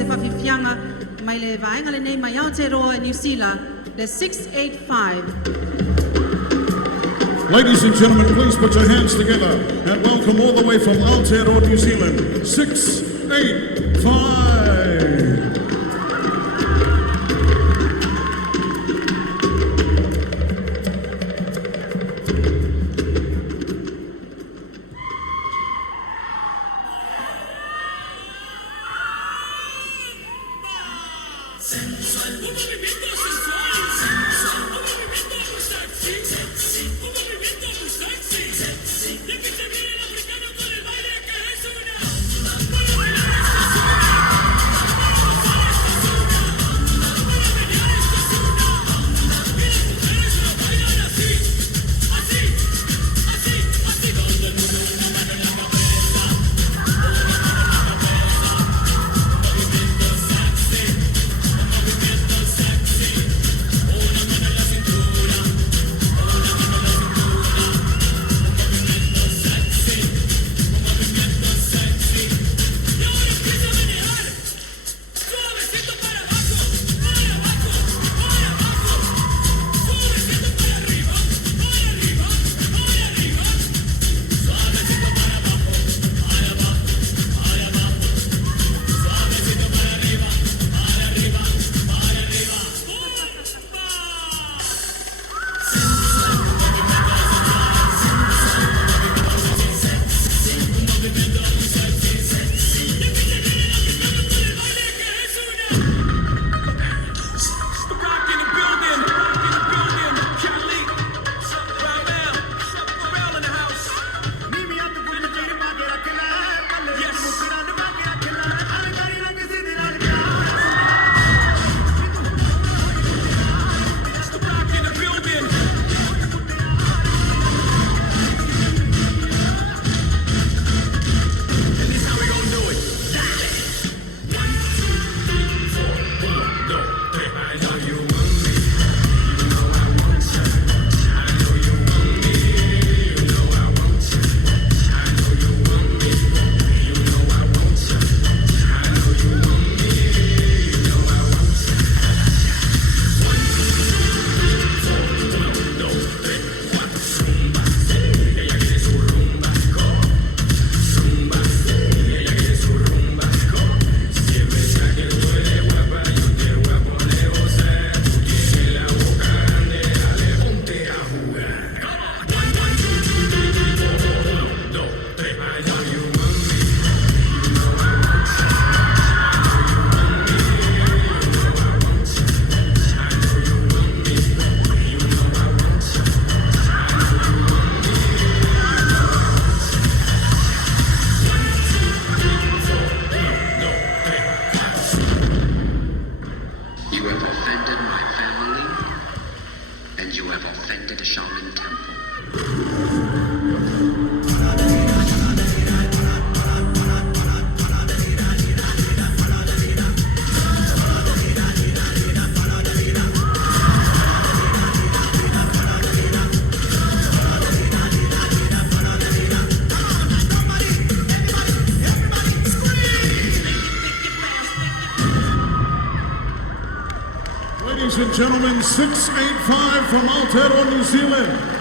se whawhiwhianga mai le vaenga le nei mai Aotearoa New Zealand, le 685. Ladies and gentlemen, please put your hands together and welcome all the way from Aotearoa, New Zealand, 685. Sensual, un movimiento sensual, sensual, un movimiento muy sexy, sexy, un movimiento muy sexy, sexy. De aquí se viene el africano con el baile que es una. Para bailar esto es una. Para bailar esto es una. Y las mujeres lo bailan así, así, así, así. Todo el mundo una mano en la cabeza, una mano en la cabeza. Movimiento sexy. Movimiento sexy, una mano en la cintura, una mano en la cintura, movimiento sexy, y ahora empieza a manejar, suavecito para abajo, para abajo, para abajo, suavecito para arriba, para arriba, para arriba, suavecito para abajo, para abajo, para abajo, suavecito para arriba, para arriba. You have offended my family, and you have offended a Shaolin temple. Ladies and gentlemen, 685 from Aotearoa, New Zealand.